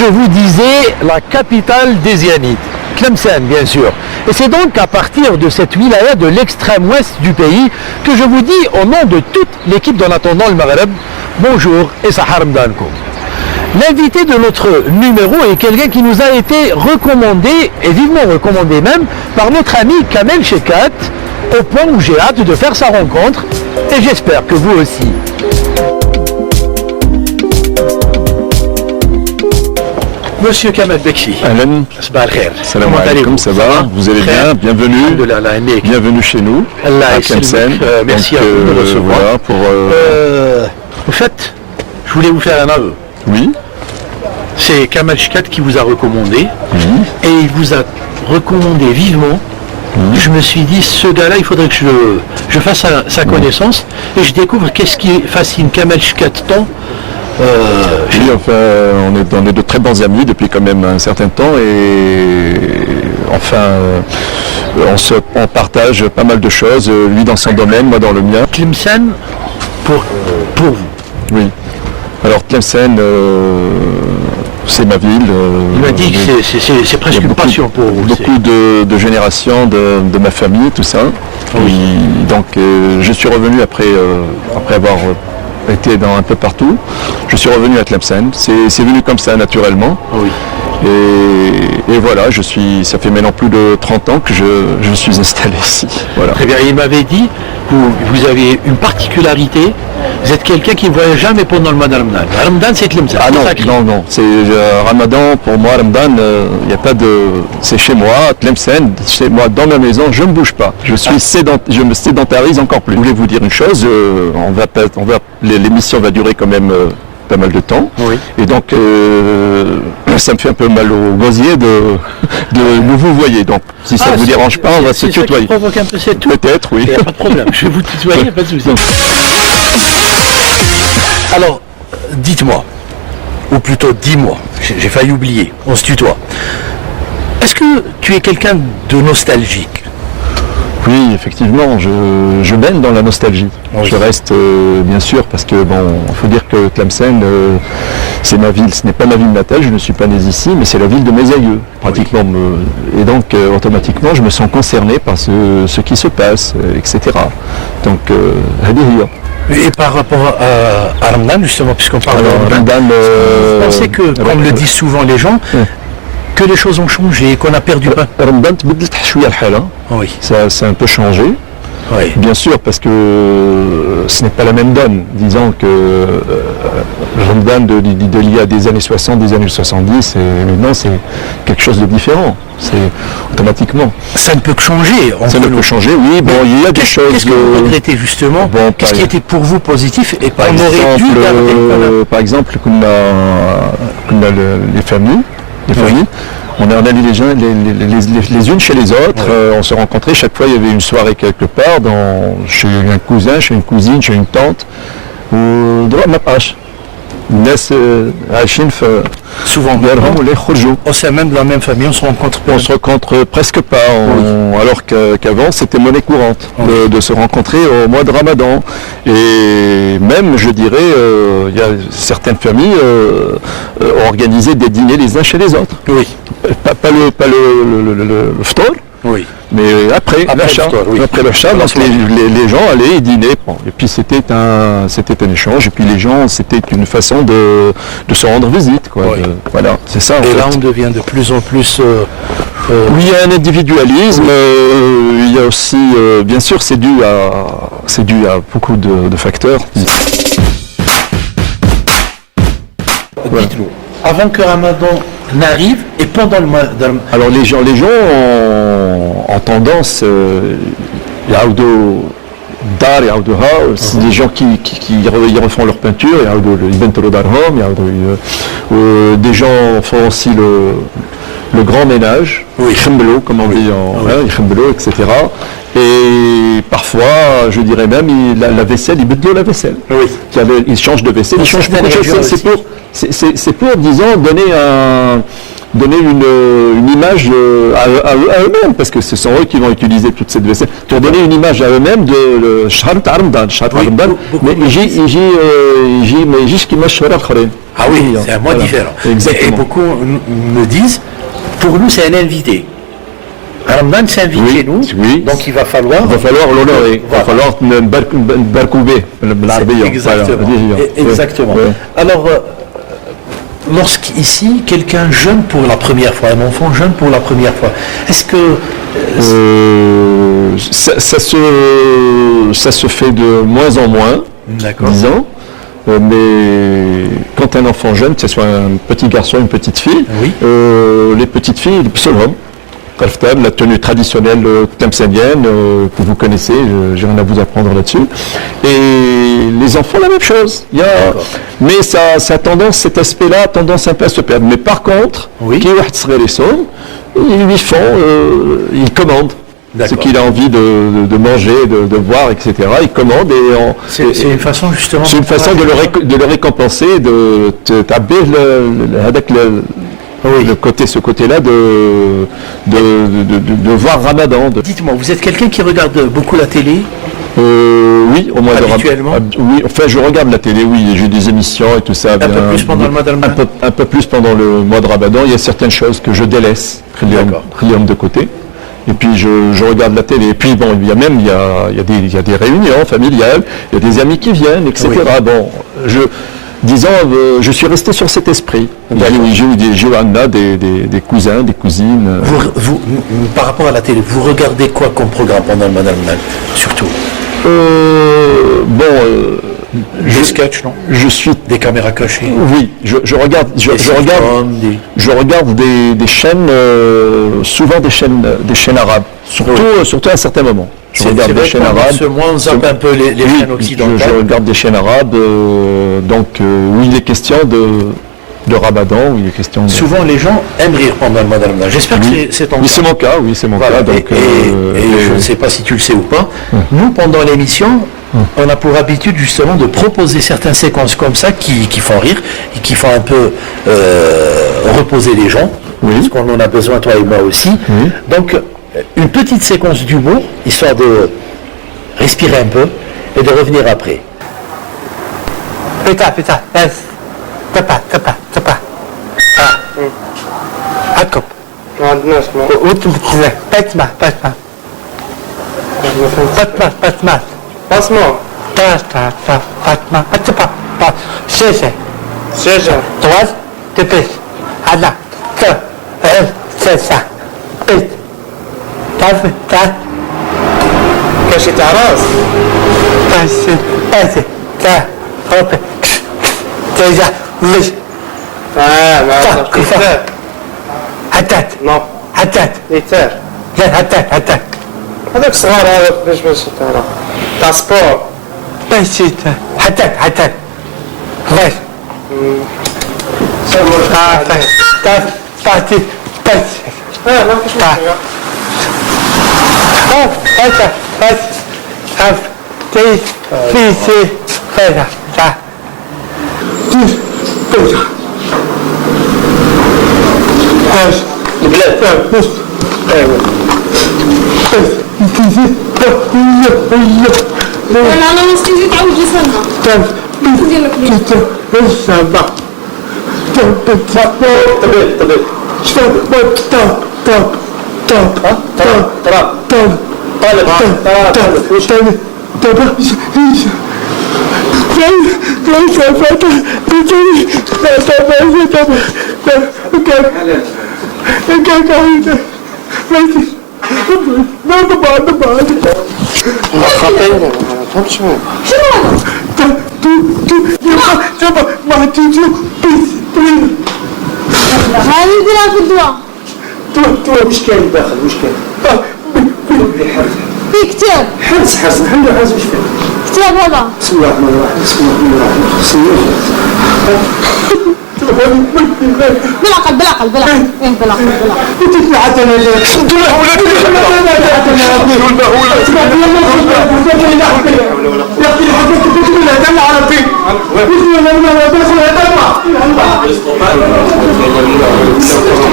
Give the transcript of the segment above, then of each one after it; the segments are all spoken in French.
je vous disais la capitale des Zianites, Tlemcen bien sûr. Et c'est donc à partir de cette wilaya de l'extrême ouest du pays que je vous dis au nom de toute l'équipe d'En attendant le Maghreb, bonjour et Sahar Mdankoum. L'invité de notre numéro est quelqu'un qui nous a été recommandé, et vivement recommandé même, par notre ami Kamel Shekat, au point où j'ai hâte de faire sa rencontre, et j'espère que vous aussi. Monsieur Kamel Bekchi. Ahlan. Salam alaikum, ça va? Vous allez bien? Bienvenue. Bienvenue chez nous. À Tlemcen. Merci à vous de nous recevoir. Voilà pour. Au fait, je voulais vous faire un aveu. Oui. C'est Kamel Shekat qui vous a recommandé. Oui. Et il vous a recommandé vivement. Je me suis dit, ce gars-là, il faudrait que je fasse sa connaissance et je découvre qu'est-ce qui fascine Kamel Shekat tant. Oui, enfin, on est de très bons amis depuis quand même un certain temps et enfin, on partage pas mal de choses, lui dans son domaine, moi dans le mien. Tlemcen, pour vous. Oui. Alors Tlemcen, c'est ma ville. Il m'a dit que c'est presque une passion pour vous. Beaucoup de générations de ma famille, tout ça. Oui. Et donc je suis revenu après avoir été dans un peu partout. Je suis revenu à Tlemcen. C'est venu comme ça naturellement. Oui. Et voilà, ça fait maintenant plus de 30 ans que je suis installé ici. Voilà. Très bien, il m'avait dit que vous avez une particularité. Vous êtes quelqu'un qui ne voyage jamais pendant le mois de Ramadan. Ramadan, c'est Tlemcen. Ah non, c'est Ramadan, pour moi, Ramadan, il n'y a pas de... C'est chez moi, Tlemcen, chez moi, dans ma maison, je ne bouge pas. Je me sédentarise encore plus. Je voulais vous dire une chose, l'émission va durer quand même pas mal de temps. Oui. Et donc, ça me fait un peu mal au gosier de vous voyez. Donc, si ça ne vous dérange pas, on va se tutoyer. Ça provoque un peu, c'est tout. Peut-être, oui. Il n'y a pas de problème, je vais vous tutoyer, pas de souci. Alors, dites-moi, ou plutôt dis-moi, j'ai failli oublier, on se tutoie. Est-ce que tu es quelqu'un de nostalgique? Oui, effectivement, je baigne dans la nostalgie. Oui. Je reste, bien sûr, parce que bon, il faut dire que Tlemcen, c'est ma ville, ce n'est pas ma ville natale, je ne suis pas né ici, mais c'est la ville de mes aïeux, pratiquement. Et donc, automatiquement, je me sens concerné par ce qui se passe, etc. Donc, Hadiya. Et par rapport à Ramadan, justement, puisqu'on parle de Ramadan, vous pensez que, comme le disent souvent les gens, que les choses ont changé, qu'on a perdu pas. Ramadan, oui. Ça a un peu changé. Oui. Bien sûr, parce que ce n'est pas la même donne. Disons que Ramadan d'il y a des années 60, des années 70, et maintenant c'est quelque chose de différent. C'est automatiquement. Ça ne peut que changer. Ça ne peut changer, oui. Bon, il y a des choses. Qu'est-ce que vous regrettez justement? Bon, qu'est-ce qui était pour vous positif et par exemple, qu'on a les familles. On est allé les unes chez les autres, on se rencontrait, chaque fois il y avait une soirée quelque part, chez un cousin, chez une cousine, chez une tante, ou droit ma page. Souvent au sein même de la même famille, on se rencontre pas. On se rencontre presque pas, alors qu'avant c'était monnaie courante de se rencontrer au mois de Ramadan. Et même, je dirais, il y a certaines familles ont organisé des dîners les uns chez les autres. Oui. Pas le ftor. Oui. Mais après l'achat, donc les gens allaient et dînaient. Bon. Et puis c'était un échange. Et puis les gens, c'était une façon de se rendre visite, quoi. Oui. Voilà, c'est ça. Et là, on devient de plus en plus. Oui, il y a un individualisme. Il y a aussi, bien sûr, c'est dû à beaucoup de facteurs. Voilà. Dites-nous, avant que Ramadan n'arrive et pendant le mois de Ramadan. Alors les gens ont tendance, c'est des gens qui refont leur peinture, des gens font aussi le grand ménage, comme on dit etc. Et parfois, je dirais même, la vaisselle, il bête la vaisselle. Oui. Il change de vaisselle, il change beaucoup de choses. C'est pour, disons, donner donner une image à eux-mêmes, parce que ce sont eux qui vont utiliser toute cette vaisselle, pour donner une image à eux-mêmes de Shahr Ramadan, mais يجي كيما الشهور الآخرين. Ah oui, c'est un mois différent. Exactement. Et beaucoup me disent, pour nous c'est un invité. Ramadan s'invite chez nous, donc il va falloir l'honorer, il va falloir barkouber بالعربية. Exactement. Alors, lorsqu'ici, quelqu'un jeûne pour la première fois, un enfant jeûne pour la première fois, est-ce que... ça se fait de moins en moins, disons, mais quand un enfant jeune, que ce soit un petit garçon, une petite fille, les petites filles, la tenue traditionnelle tlemcenienne que vous connaissez, j'ai rien à vous apprendre là-dessus. Et les enfants, la même chose. Mais ça a tendance, cet aspect-là a tendance un peu à se perdre. Mais par contre, ils lui font, ils commandent. Ce qu'il a envie de manger, de boire, etc. Il commande et c'est une façon justement. C'est une façon de le récompenser, de taber ce côté-là de voir Ramadan. Dites-moi, vous êtes quelqu'un qui regarde beaucoup la télé? Oui, au mois de Ramadan. Oui, enfin je regarde la télé, oui, j'ai des émissions et tout ça. Un peu plus pendant le mois de Ramadan. Un peu plus pendant le mois de Ramadan. Il y a certaines choses que je délaisse, de côté. Et puis je regarde la télé. Et puis bon, il y a des réunions familiales, il y a des amis qui viennent, etc. Bon, je suis resté sur cet esprit. J'ai eu des cousins, des cousines. Vous, par rapport à la télé, vous regardez quoi comme programme pendant le Ramadan, surtout? Des sketchs, non? Je suis des caméras cachées. Oui, je regarde des chaînes, souvent des chaînes arabes, surtout à un certain moment. Je regarde des chaînes arabes. On zappe un peu les chaînes occidentales. Je regarde des chaînes arabes, où il est question de Ramadan, où il est question de... Souvent les gens aiment rire pendant le Ramadan. J'espère que c'est ton cas. C'est mon cas, oui, c'est mon cas. Donc, et je ne sais pas si tu le sais ou pas, nous pendant l'émission, on a pour habitude justement de proposer certaines séquences comme ça qui font rire et qui font un peu reposer les gens, parce qu'on en a besoin, toi et moi aussi. Donc une petite séquence d'humour, histoire de respirer un peu et de revenir après. Putain, yes. Tapa. Atcop. ما عندناش وانتم بسمع بسمع بسمع اتبع شاشة طوال تبس على ساسة بس تعرف كاشي تاع راس بس هوبي ترجع مش ما كيتار حتات نو حتات كيتار لا حتات هذاك صغار هذا باش تاع سبور بس حتات بس بس ما فيش مشكلة انا نستني تعاود لسنا ندير هذه نديرها في الدواء واش كاين داخل واش كاين في كتاب حرز نحل حرز واش كاين كتاب هذا بسم الله الرحمن الرحيم بسم الله الرحمن الرحيم بالعقل ايه بالعقل وتطلع حتى انا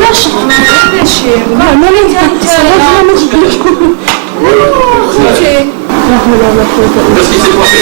لا Qu'est-ce qui s'est passé?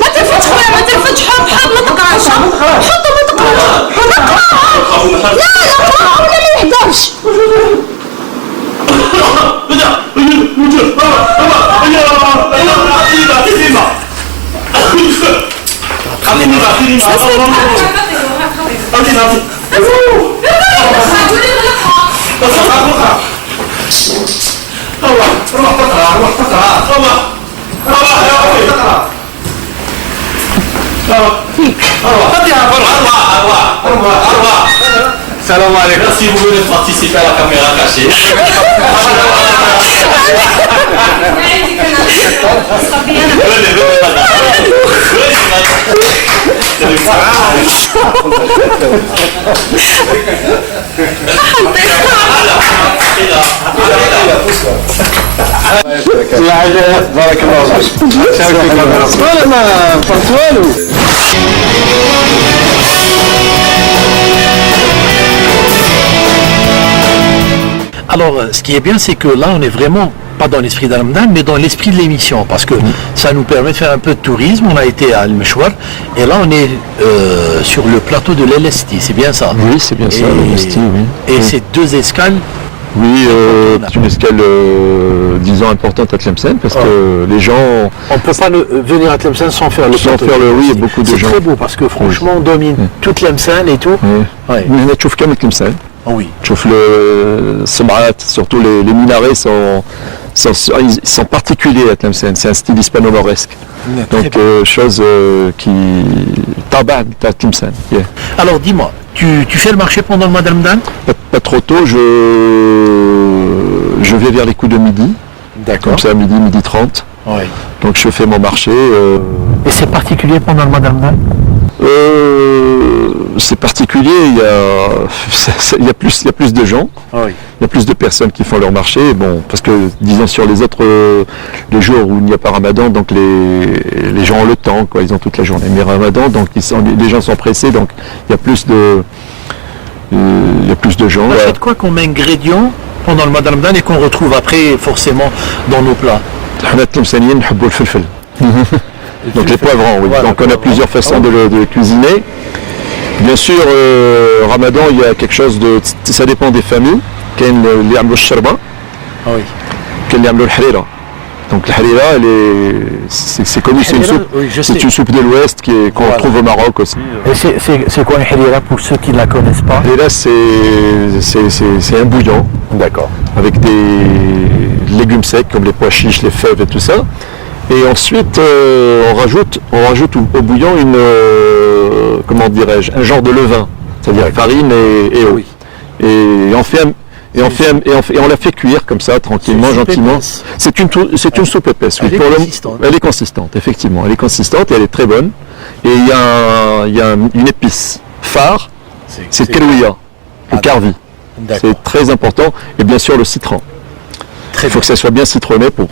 ما تلفتش خويا ما تلفتش حط ما تقراش حطه ما تقراش لا لا ولا ما يحضرش Salam alaikum. Merci vous venez de participer à la caméra cachée. بارك الله فيك. Alors, ce qui est bien, c'est que là, on est vraiment pas dans l'esprit d'Al-Ramadan, mais dans l'esprit de l'émission, parce que ça nous permet de faire un peu de tourisme. On a été à Al-Meshwar, et là, on est sur le plateau de l'LST, c'est bien ça? Oui, c'est bien ça, l'LST, oui. Et Oui. c'est 2 escales. Oui, c'est une escale, disons, importante à Tlemcen, parce que les gens... On ne peut pas venir à Tlemcen sans faire le Sans plateau faire de le- oui, il y a l'LST. beaucoup de C'est gens. très beau, parce que franchement, on domine toute Tlemcen et tout. Oui. Ouais. Mais هنا تشوف كامل تلمسان Ah oui. تشوف السمعات surtout les minarets sont particuliers à Tlemcen, c'est un style hispano-mauresque. Très Donc bien. chose qui tabac à Tlemcen. Yeah. Alors, dis-moi, tu fais le marché pendant le mois de Ramadan? Pas trop tôt, je vais vers les coups de midi, D'accord. comme ça midi 30. Oui. Donc je fais mon marché. Et c'est particulier pendant le mois de Ramadan? C'est particulier, il y a plus de gens. Oui. Il y a plus de personnes qui font leur marché, bon, parce que disons sur les autres les jours où il n'y a pas Ramadan, donc les gens ont le temps, quoi, ils ont toute la journée. Mais Ramadan, donc les gens sont pressés, donc il y a plus de gens. On achète quoi comme ingrédient pendant le mois de Ramadan et qu'on retrouve après forcément dans nos plats? حنا التلمسانيين نحبوا الفلفل. Donc les poivrons, oui. Voilà, Donc on a poivrons. plusieurs façons de le cuisiner. Bien sûr, Ramadan, il y a quelque chose de... Ça dépend des familles. كاين اللي يعملوا الشربة، Ah oui. كاين اللي يعملوا الحريرة. Donc la harira, c'est connu, c'est une Harira, soupe, oui, je c'est sais. une soupe de l'Ouest qu'on Voilà. trouve au Maroc aussi. Et c'est quoi une harira pour ceux qui ne la connaissent pas? Et là, c'est un bouillon D'accord. avec des légumes secs comme les pois chiches, les fèves et tout ça. Et ensuite, on rajoute au bouillon comment dirais-je, un genre de levain, c'est-à-dire farine et eau. Oui. Et on la fait cuire comme ça, tranquillement, C'est une soupe gentiment. épaisse. C'est une soupe épaisse. Oui. Elle est Pour consistante. elle est consistante, effectivement. Elle est consistante et elle est très bonne. Et il y a une épice phare, c'est le kerouia, le carvi. D'accord. C'est très important. Et bien sûr le citron. Très Il faut que ça soit bien citronné pour...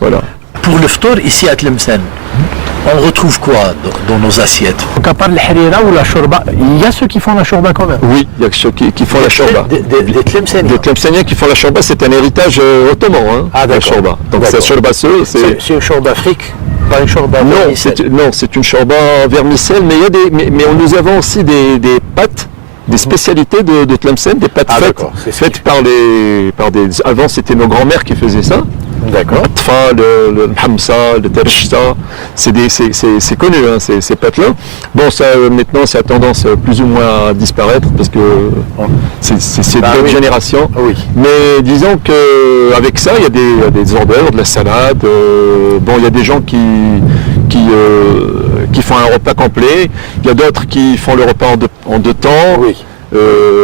voilà. Pour le ftour ici à Tlemcen, on retrouve quoi dans nos assiettes? Donc à part le harira ou la shorba, il y a ceux qui font la shorba quand même. Oui, il y a ceux qui font la shorba. Des Tlemceniens. Les Tlemceniens qui font la shorba, c'est un héritage ottoman, hein, Ah, la d'accord. shorba. Donc D'accord. c'est shorbasseux, C'est une shorba afrique, pas une shorba Non, vermicelle. c'est une shorba vermicelle, mais il y a mais nous avons aussi des pâtes, des spécialités de Tlemcen, des pâtes Ah, faites, d'accord, c'est ce faites par des... Avant, c'était nos grands-mères qui faisaient ça. D'accord. Le tfa, le mhamsa, le tershta, c'est connu, hein, ces pâtes-là. Bon, ça, maintenant, ça a tendance plus ou moins à disparaître parce que c'est Bah d'autres oui. générations. Oui. Mais disons qu'avec ça, il y a des hors d'œuvre, de la salade. Bon, il y a des gens qui font un repas complet. Il y a d'autres qui font le repas en deux temps. Oui.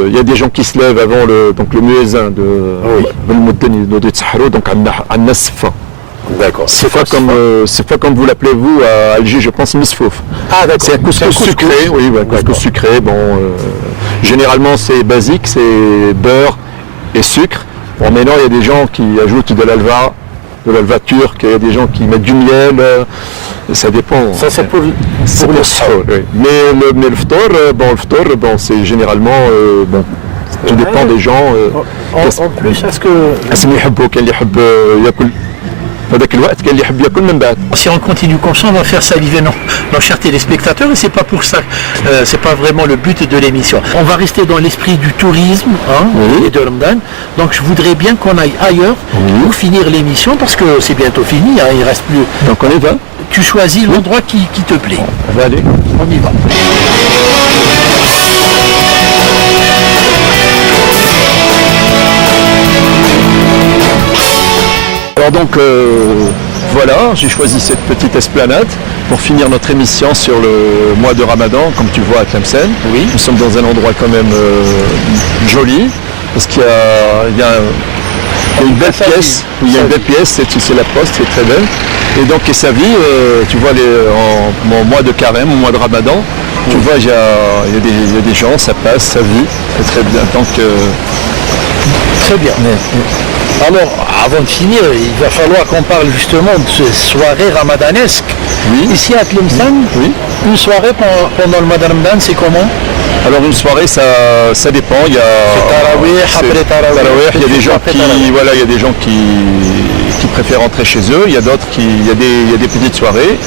Il y a des gens qui se lèvent avant le muezzin donc à Nasfa. D'accord. C'est pas comme vous l'appelez vous à Alger, je pense Misfouf. Ah d'accord. C'est un couscous sucré, oui, ouais, couscous sucré. Bon, généralement c'est basique, c'est beurre et sucre. Bon, maintenant il y a des gens qui ajoutent de l'alva turque, il y a des gens qui mettent du miel. Ça dépend. Ça c'est pour le sahur, oui. Mais le ftour, bon, c'est généralement bon, tout dépend des gens. En plus, est-ce que اللي يحبوا كاين اللي يحب ياكل في هذاك الوقت كاين اللي يحب ياكل من بعد. si on continue comme ça, on va faire saliver nos chers téléspectateurs et c'est pas pour ça, c'est pas vraiment le but de l'émission. On va rester dans l'esprit du tourisme et de Ramadan. Donc je voudrais bien qu'on aille ailleurs pour finir l'émission parce que c'est bientôt fini, hein, il reste plus. Donc on y va. Tu choisis l'endroit qui te plaît. On va aller. On y va. Alors donc voilà, j'ai choisi cette petite esplanade pour finir notre émission sur le mois de Ramadan, comme tu vois à Tlemcen. Oui. Nous sommes dans un endroit quand même joli, parce qu'il y a une belle pièce. Il y a une belle pièce, c'est la poste, c'est très belle. Et donc Essavi, tu vois en mois de carême, au mois de Ramadan, tu vois il y a des gens, ça passe, ça vit, c'est très bien. Donc Très bien. Alors, avant de finir, il va falloir qu'on parle justement de ces soirées ramadanesques. Oui. Ici à Tlemcen, oui. une soirée pendant le mois de Ramadan, c'est comment? Alors une soirée, ça dépend. Il y a tarawih, après tarawih. Il y a des gens il y a des gens qui préfèrent rentrer chez eux. Il y a d'autres il y a des petites soirées.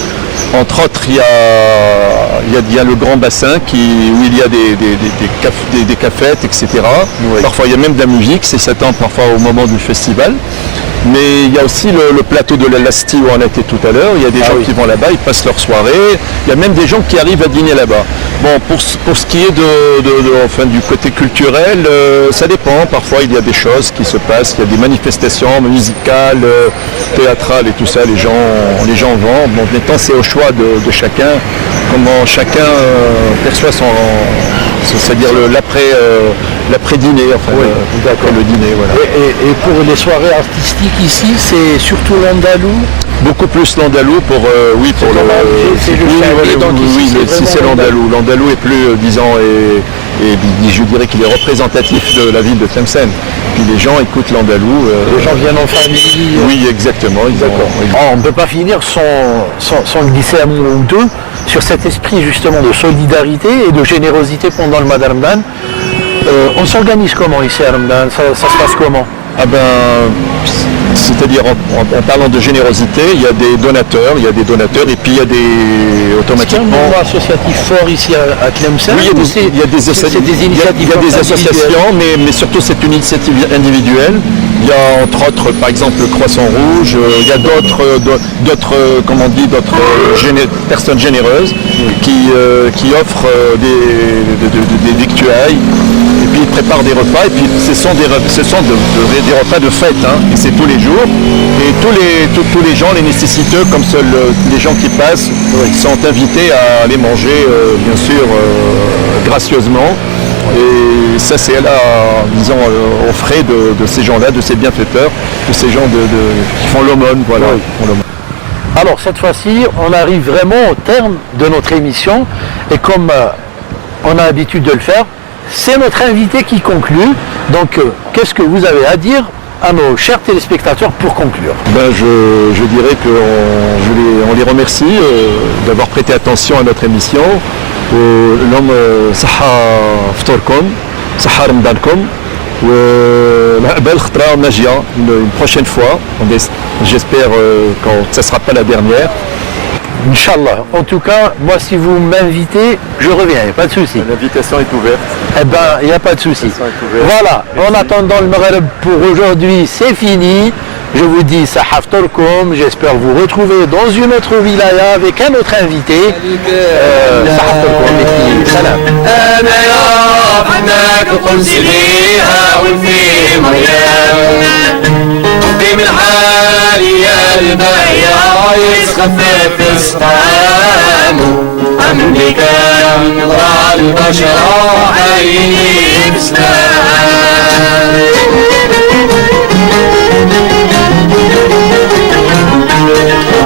Entre autres, il y a le grand bassin où il y a des cafettes, etc. Oui. Parfois, il y a même de la musique. C'est s'attend parfois au moment du festival. Mais il y a aussi le plateau de l'Elasti où on était tout à l'heure. Il y a des gens qui vont là-bas, ils passent leur soirée. Il y a même des gens qui arrivent à dîner là-bas. Bon, pour ce qui est du côté culturel, ça dépend. Parfois, il y a des choses qui se passent. Il y a des manifestations musicales, théâtrales et tout ça. Les gens vont. Bon, maintenant, c'est au choix de chacun. Comment chacun perçoit c'est-à-dire l'après-dîner, enfin, d'accord, le dîner, voilà. Et pour les soirées artistiques ici, c'est surtout l'andalou. Beaucoup plus l'andalou pour c'est l'andalou. L'andalou est plus disons et je dirais qu'il est représentatif de la ville de Tlemcen. Puis les gens écoutent l'andalou. Les gens viennent en famille. Oui, exactement. On ne peut pas finir sans glisser un mot ou deux sur cet esprit justement de solidarité et de générosité pendant le mois de Ramadan. On s'organise comment ici à Ramadan? Ça se passe comment? Ah ben, c'est-à-dire en parlant de générosité, il y a des donateurs et puis il y a des automatiquement. Est-ce qu'il y a un mouvement associatif fort ici à Tlemcen? Oui, il y a des associations, mais surtout c'est une initiative individuelle. Il y a entre autres, par exemple, le Croissant Rouge. Il y a d'autres personnes généreuses qui offrent des victuailles. Et puis ils préparent des repas, et puis ce sont des repas de fête, hein, et c'est tous les jours. Et tous les gens, les nécessiteux, comme seuls les gens qui passent, sont invités à aller manger, bien sûr, gracieusement. Et ça c'est là, disons, aux frais de ces gens-là, de ces bienfaiteurs, de ces gens qui font l'aumône, voilà. Alors cette fois-ci, on arrive vraiment au terme de notre émission, et comme on a l'habitude de le faire, c'est notre invité qui conclut. Donc, qu'est-ce que vous avez à dire à nos chers téléspectateurs pour conclure? Ben, je dirais qu'on les remercie d'avoir prêté attention à notre émission. L'homme Saha Ftorkom, Saha Ramdankom, une prochaine fois. J'espère que ça ne sera pas la dernière. Inch'Allah. En tout cas, moi, si vous m'invitez, je reviens, il n'y a pas de souci. L'invitation est ouverte. Eh ben, il n'y a pas de souci. Voilà. En attendant le Maghreb pour aujourd'hui, c'est fini. Je vous dis Sahaftorkom. J'espère vous retrouver dans une autre wilaya avec un autre invité. Sahaftorkom. Salam. من حالي البايع يتخفف اسقامه حمدك ينظر البشر عيني بسلام